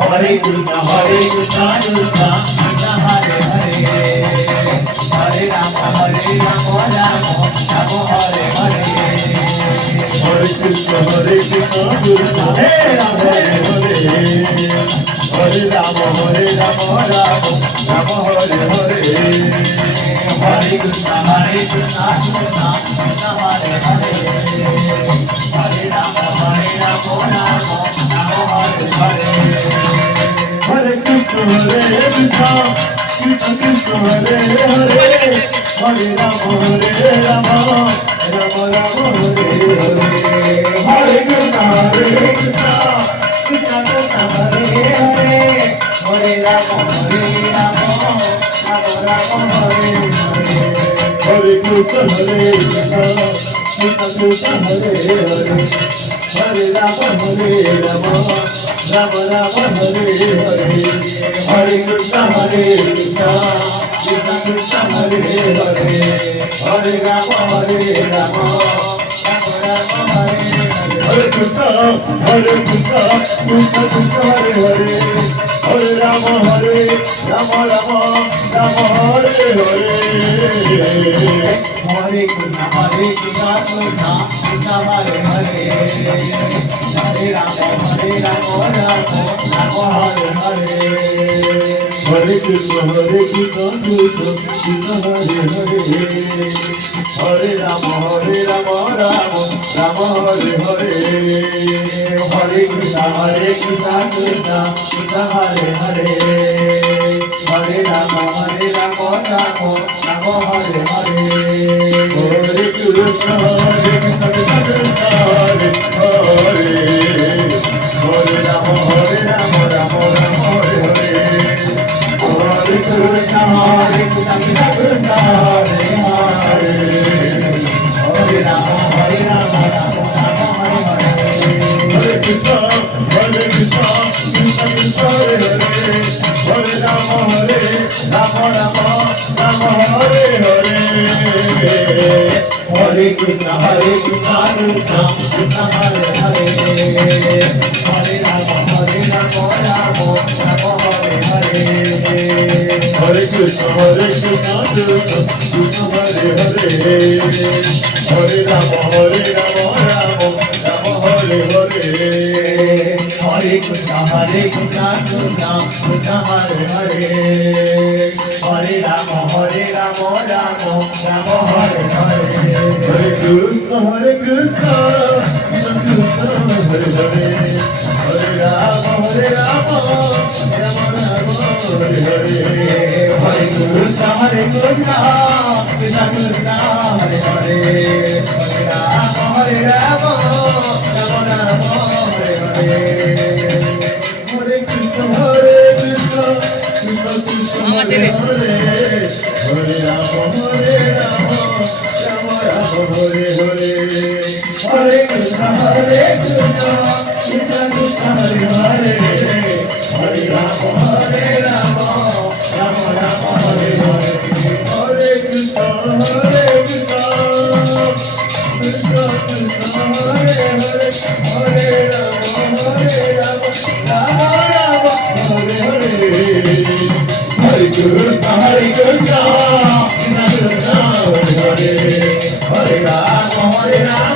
Hare Krishna, Krishna Krishna, Hare Hare, Hare Rama, Rama Hare Hare. Hare Krishna, Krishna Krishna, Hare Rama, Hare Rama, Rama Hare Hare. Hare Krishna, Krishna Krishna, Hare Hare, Hare Rama, Rama Hare Hare. Hare Krishna, Krishna Krishna, Hare Hare, Hare Rama, Rama Hare Hare. Hare Krishna, Krishna Krishna, Hare Hare, Hare Rama, Rama Hare Hare. Hare Krishna, Krishna Krishna, Hare Hare, Hare Rama, Rama Hare Hare. Hare Krishna, Krishna Krishna, Hare Hare, Hare Rama, Rama Hare Hare. Hare Krishna, Krishna Krishna, Hare Hare, Hare Rama, Rama Hare Hare. Hare Krishna, Krishna Krishna, Hare Hare, Hare Rama, Rama Hare Hare. Hare Krishna, Krishna Krishna, Hare Hare, Hare Rama, Rama Hare Hare. Hare Krishna, Krishna Krishna, Hare Hare, Hare Rama, Rama Hare Hare. Hare Krishna, Krishna Krishna, Hare Hare, Hare Rama, Rama Hare Hare. Hare Krishna, Krishna Krishna, Hare Hare, Hare Rama, Rama Hare Hare. Hare Krishna, Krishna Krishna, Hare Hare, Hare Rama, Rama Hare Hare. Hare Krishna, Krishna Krishna, Hare Hare, Hare Rama, Rama Hare Hare. Hare Krishna, Krishna Krishna, Hare Hare, Hare Rama, Rama Hare Hare. Hare Krishna, Krishna Krishna, Hare Hare, Hare Rama, Rama Hare Hare. Hare Krishna, Krishna Krishna, Hare Hare, Hare Rama, Rama Hare Hare. Hare Krishna, Krishna Krishna, Hare Hare, Hare Rama, Rama Hare Hare. Hare Krishna, Krishna Krishna, Hare Hare, Hare Rama, Rama Hare Hare. Hare Krishna, Krishna Krishna, Hare Hare, Hare Rama, Rama Hare Hare. Hare Krishna, Krishna Krishna, Hare Hare, Hare Rama, Rama Hare Hare. Hare Krishna, Krishna Krishna, Hare Hare, Hare Rama, Rama